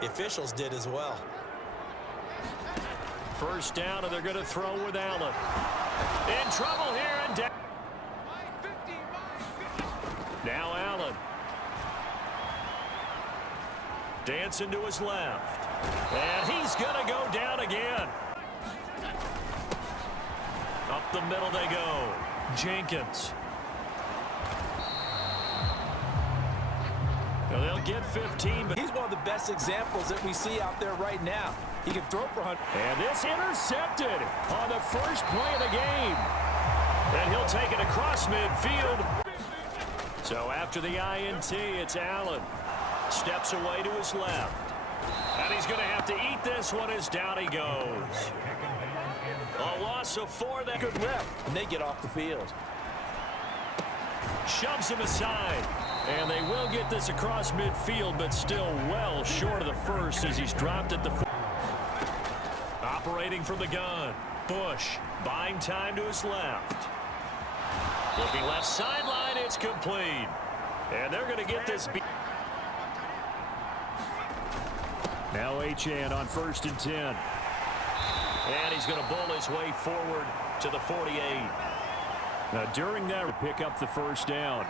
The officials did as well. First down, and they're going to throw with Allen. In trouble here, and down. Now Allen. Dancing to his left. And he's going to go down again. Up the middle they go. Jenkins. Now they'll get 15, but he's one of the best examples that we see out there right now. He can throw for 100. And this intercepted on the first play of the game. And he'll take it across midfield. So after the INT, it's Allen. Steps away to his left. And he's going to have to eat this one as down he goes. A loss of 4. That good rep, and they get off the field. Shoves him aside. And they will get this across midfield, but still well short of the first as he's dropped at the 4. Operating from the gun. Bush buying time to his left. Looking left sideline, it's complete. And they're going to get this. Now Achane on 1st and 10. And he's going to bull his way forward to the 48. Now during that, pick up the first down.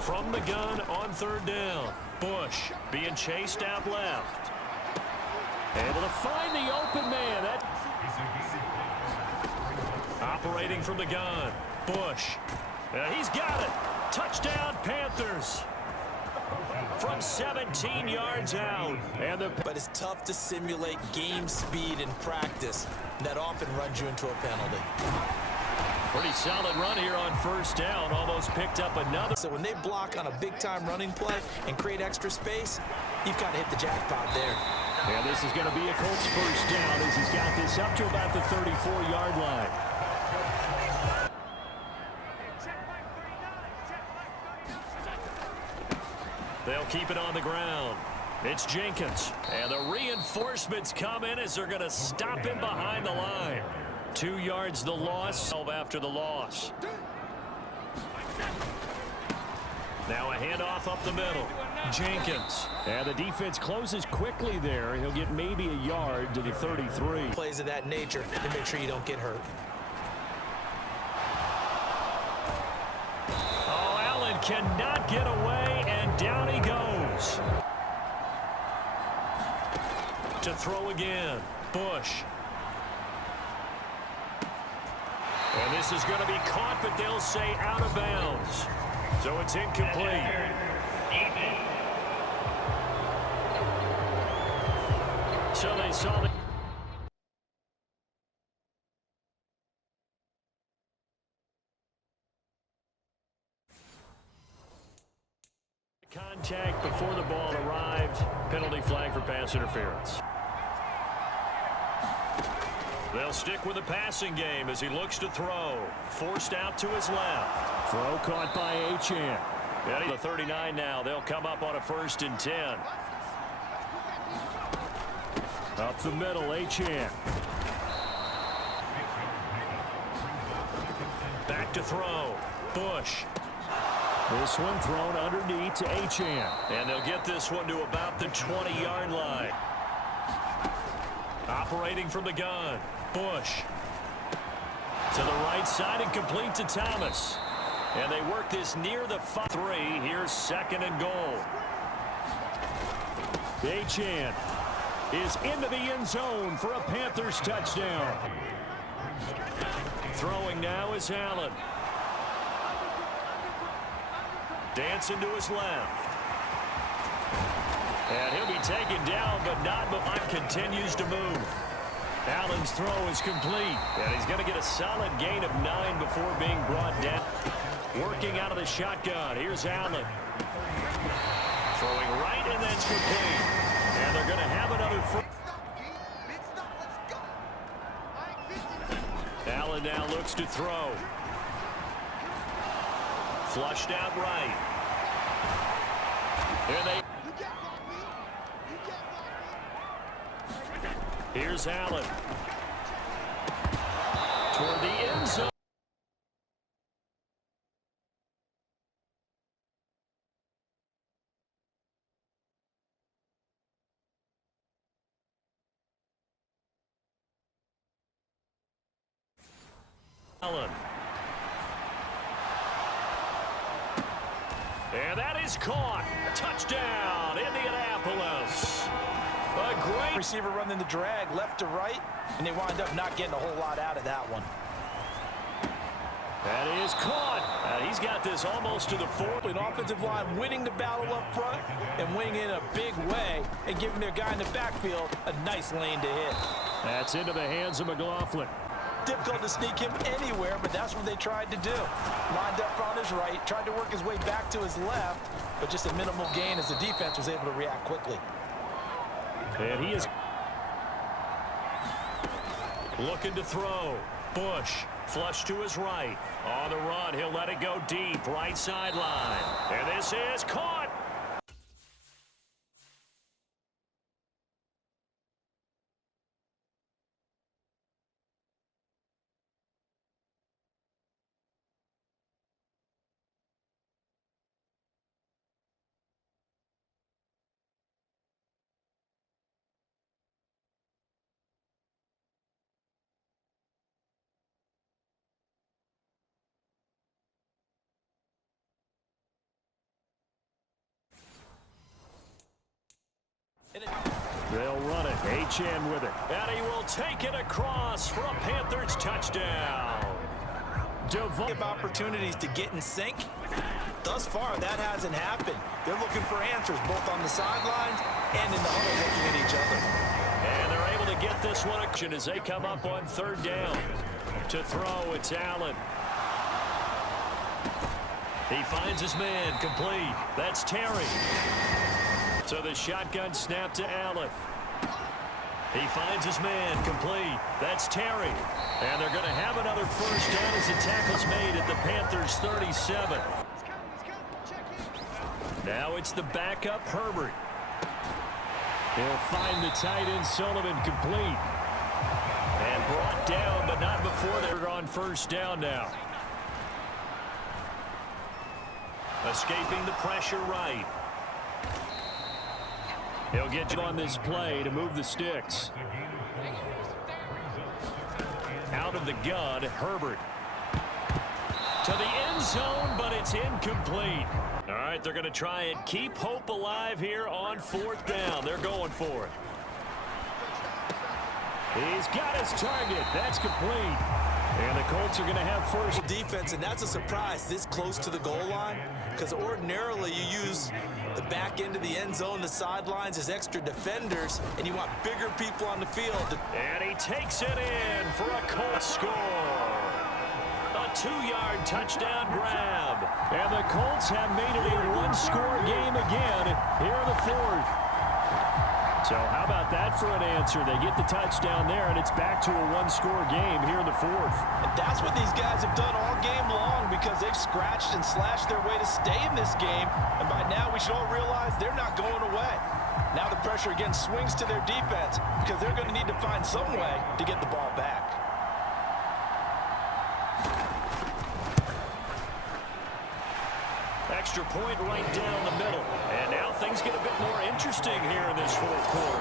From the gun on 3rd down. Bush being chased out left. Able to find the open man. Operating from the gun. Bush. He's got it. Touchdown, Panthers. From 17 yards out. But it's tough to simulate game speed in practice. That often runs you into a penalty. Pretty solid run here on 1st down. Almost picked up another. So when they block on a big-time running play and create extra space, you've got to hit the jackpot there. And this is going to be a Colts 1st down as he's got this up to about the 34-yard line. They'll keep it on the ground. It's Jenkins. And the reinforcements come in as they're going to stop him behind the line. 2 yards the loss after the loss. Now a handoff up the middle. Jenkins. And the defense closes quickly there. He'll get maybe a yard to the 33. Plays of that nature to make sure you don't get hurt. Oh, Allen cannot get away, and down he goes. To throw again. Bush. And this is going to be caught, but they'll say out of bounds. So it's incomplete. So they saw the contact before the ball arrived. Penalty flag for pass interference. They'll stick with the passing game as he looks to throw. Forced out to his left. Throw caught by Achane. At the 39 now. They'll come up on a 1st and 10. Up the middle, Achane. Back to throw. Bush. This one thrown underneath to Achane. And they'll get this one to about the 20-yard line. Operating from the gun. Bush. To the right side and complete to Thomas. And they work this near the 3. Here's 2nd and goal. Achane is into the end zone for a Panthers touchdown. Throwing now is Allen. Dancing to his left. And he'll be taken down, but not before continues to move. Allen's throw is complete. And he's going to get a solid gain of 9 before being brought down. Working out of the shotgun. Here's Allen. Throwing right, and that's complete. And they're going to have another. Allen now looks to throw. Flushed out right. There they. Here's Allen. Toward the end zone. Allen. And that is caught. Touchdown, Indianapolis. A great receiver running the drag left to right, and they wind up not getting a whole lot out of that one. That is caught. He's got this almost to the 40. An offensive line winning the battle up front and winning in a big way and giving their guy in the backfield a nice lane to hit. That's into the hands of McLaughlin. Difficult to sneak him anywhere, but that's what they tried to do. Lined up on his right, tried to work his way back to his left, but just a minimal gain as the defense was able to react quickly. And he is looking to throw. Bush, flush to his right. On the run, he'll let it go deep, right sideline. And this is caught. They'll run it. HN with it. And he will take it across for a Panthers touchdown. Give opportunities to get in sync. Thus far, that hasn't happened. They're looking for answers both on the sidelines and in the huddle looking at each other. And they're able to get this one as they come up on third down. To throw, it's Allen. He finds his man, complete. That's Terry. So the shotgun snap to Allen. He finds his man, complete. That's Terry. And they're going to have another first down as the tackle's made at the Panthers' 37. Now it's the backup, Herbert. He'll find the tight end, Sullivan, complete. And brought down, but not before they're on first down now. Escaping the pressure right. He'll get you on this play to move the sticks. Out of the gun, Herbert. To the end zone, but it's incomplete. All right, they're going to try and keep hope alive here on fourth down. They're going for it. He's got his target. That's complete. And the Colts are going to have first. Defense, and that's a surprise this close to the goal line, because ordinarily you use the back end of the end zone, the sidelines as extra defenders, and you want bigger people on the field. And he takes it in for a Colts score. A 2-yard touchdown grab. And the Colts have made it a one-score game again here in the fourth. So how about that for an answer? They get the touchdown there, and it's back to a one-score game here in the fourth. And that's what these guys have done all game long, because they've scratched and slashed their way to stay in this game. And by now, we should all realize they're not going away. Now the pressure again swings to their defense, because they're going to need to find some way to get the ball back. Extra point right down the middle. And now things get a bit more interesting here in this fourth quarter.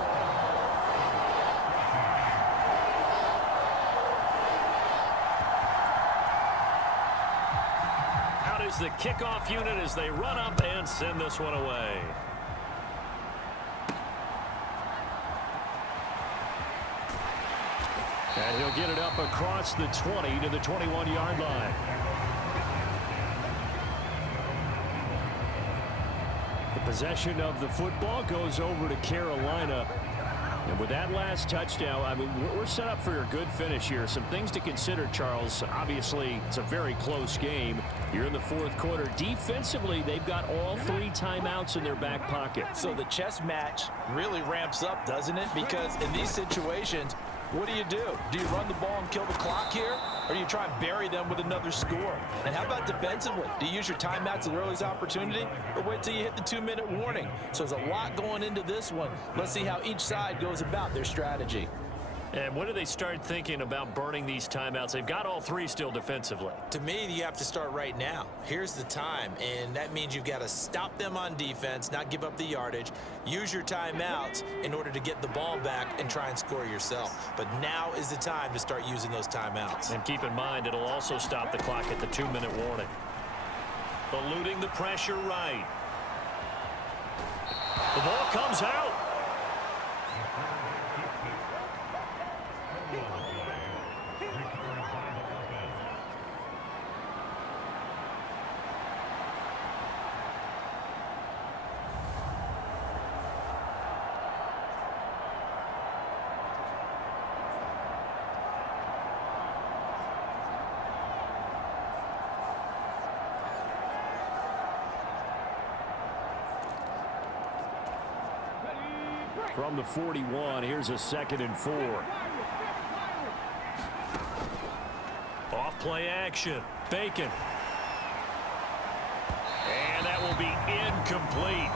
Out is the kickoff unit as they run up and send this one away. And he'll get it up across the 20 to the 21-yard line. Possession of the football goes over to Carolina. And with that last touchdown, I mean, we're set up for a good finish here. Some things to consider, Charles. Obviously, it's a very close game. You're in the fourth quarter. Defensively, they've got all 3 timeouts in their back pocket. So the chess match really ramps up, doesn't it? Because in these situations, what do? Do you run the ball and kill the clock here? Or do you try and bury them with another score? And how about defensively? Do you use your timeouts at the earliest opportunity, or wait till you hit the 2-minute warning? So there's a lot going into this one. Let's see how each side goes about their strategy. And when do they start thinking about burning these timeouts? They've got all three still defensively. To me, you have to start right now. Here's the time, and that means you've got to stop them on defense, not give up the yardage, use your timeouts in order to get the ball back and try and score yourself. But now is the time to start using those timeouts. And keep in mind, it'll also stop the clock at the 2-minute warning. Eluding the pressure right. The ball comes out. From the 41, here's a 2nd and 4. Off play action. Bacon. And that will be incomplete.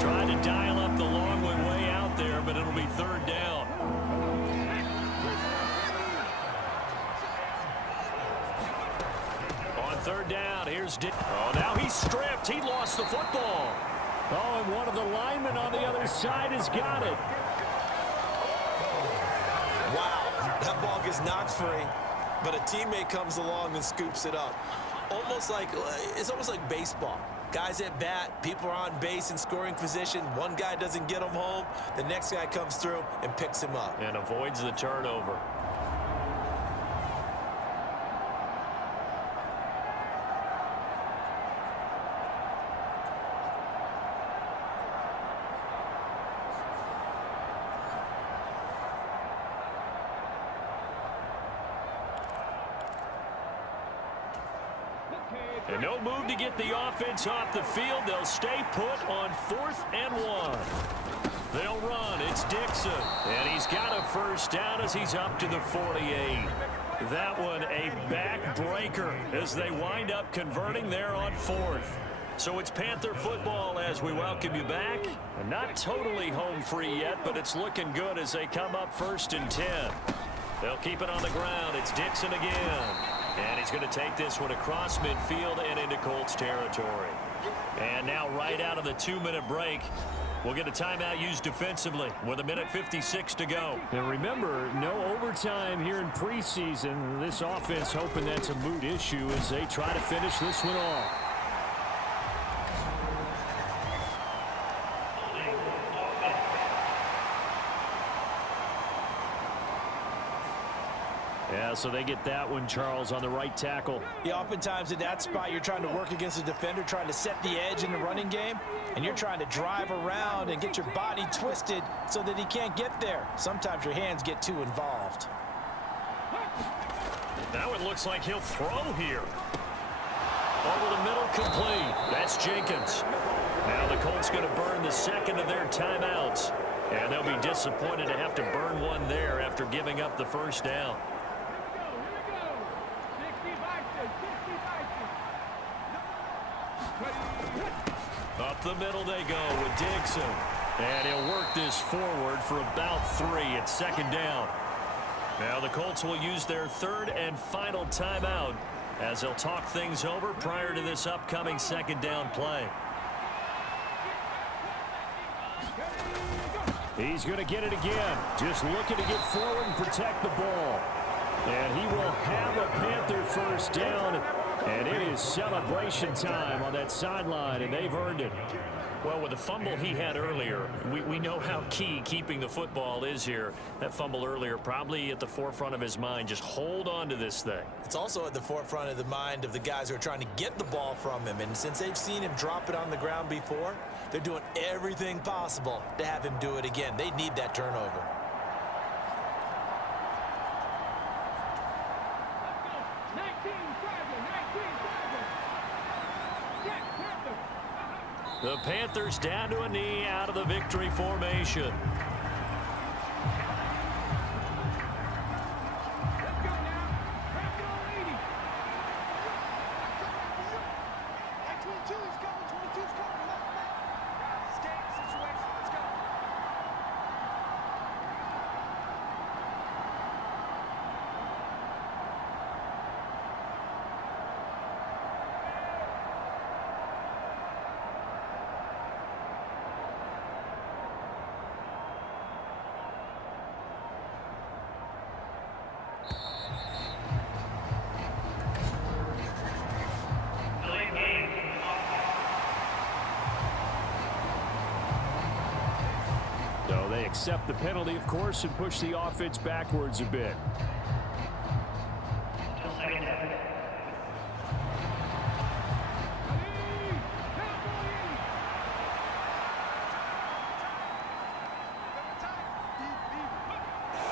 Trying to dial up the long way out there, but it'll be 3rd down. On 3rd down, here's Dick. Oh, now he's stripped. He lost the football. Oh, and one of the linemen on the other side has got it. Wow, that ball gets knocked free, but a teammate comes along and scoops it up. It's almost like baseball. Guys at bat, people are on base in scoring position. One guy doesn't get him home. The next guy comes through and picks him up. And avoids the turnover. And no move to get the offense off the field. They'll stay put on 4th and 1. They'll run. It's Dixon. And he's got a 1st down as he's up to the 48. That one a backbreaker as they wind up converting there on 4th. So it's Panther football as we welcome you back. And not totally home free yet, but it's looking good as they come up 1st and 10. They'll keep it on the ground. It's Dixon again. And he's going to take this one across midfield and into Colts territory. And now right out of the 2-minute break, we'll get a timeout used defensively with 1:56 to go. And remember, no overtime here in preseason. This offense hoping that's a moot issue as they try to finish this one off. Yeah, so they get that one, Charles, on the right tackle. Yeah, oftentimes in that spot, you're trying to work against a defender, trying to set the edge in the running game, and you're trying to drive around and get your body twisted so that he can't get there. Sometimes your hands get too involved. Now it looks like he'll throw here. Over the middle, complete. That's Jenkins. Now the Colts going to burn the 2nd of their timeouts. And they'll be disappointed to have to burn one there after giving up the 1st down. Up the middle they go with Dixon. And he'll work this forward for about 3 at 2nd down. Now the Colts will use their 3rd and final timeout as they'll talk things over prior to this upcoming 2nd down play. He's going to get it again. Just looking to get forward and protect the ball. And he will have a Panther 1st down. And it is celebration time on that sideline, and they've earned it. Well, with the fumble he had earlier, we know how key keeping the football is here. That fumble earlier probably at the forefront of his mind. Just hold on to this thing. It's also at the forefront of the mind of the guys who are trying to get the ball from him. And since they've seen him drop it on the ground before, they're doing everything possible to have him do it again. They need that turnover. The Panthers down to a knee out of the victory formation. accept the penalty, of course, and push the offense backwards a bit.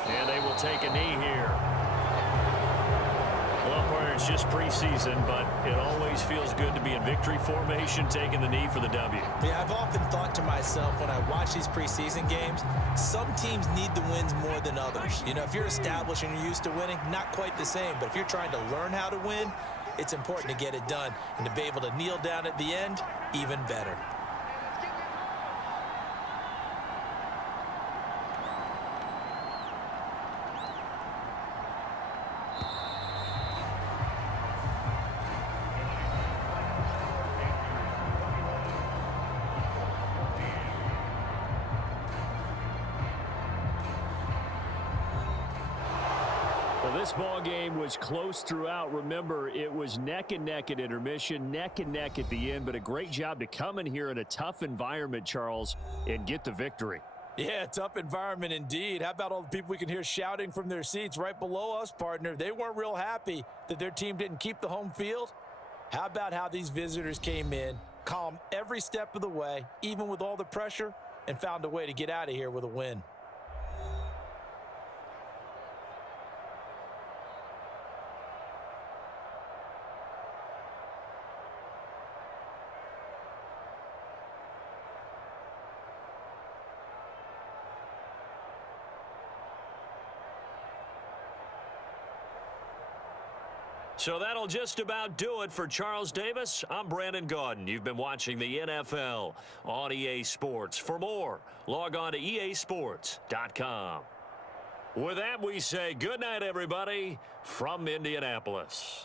And they will take a knee here. Well, partner, it's just preseason, but it always feels good to be in victory formation, taking the knee for the W. Yeah, I've often thought to myself when I watch these preseason games, some teams need the wins more than others. You know, if you're established and you're used to winning, not quite the same. But if you're trying to learn how to win, it's important to get it done. And to be able to kneel down at the end, even better. Well, this ball game was close throughout. Remember, it was neck and neck at intermission, neck and neck at the end, but a great job to come in here in a tough environment, Charles, and get the victory. Yeah, tough environment indeed. How about all the people we can hear shouting from their seats right below us, partner? They weren't real happy that their team didn't keep the home field. How about how these visitors came in, calm every step of the way, even with all the pressure, and found a way to get out of here with a win? So that'll just about do it for Charles Davis. I'm Brandon Gaudin. You've been watching the NFL on EA Sports. For more, log on to easports.com. With that, we say good night, everybody, from Indianapolis.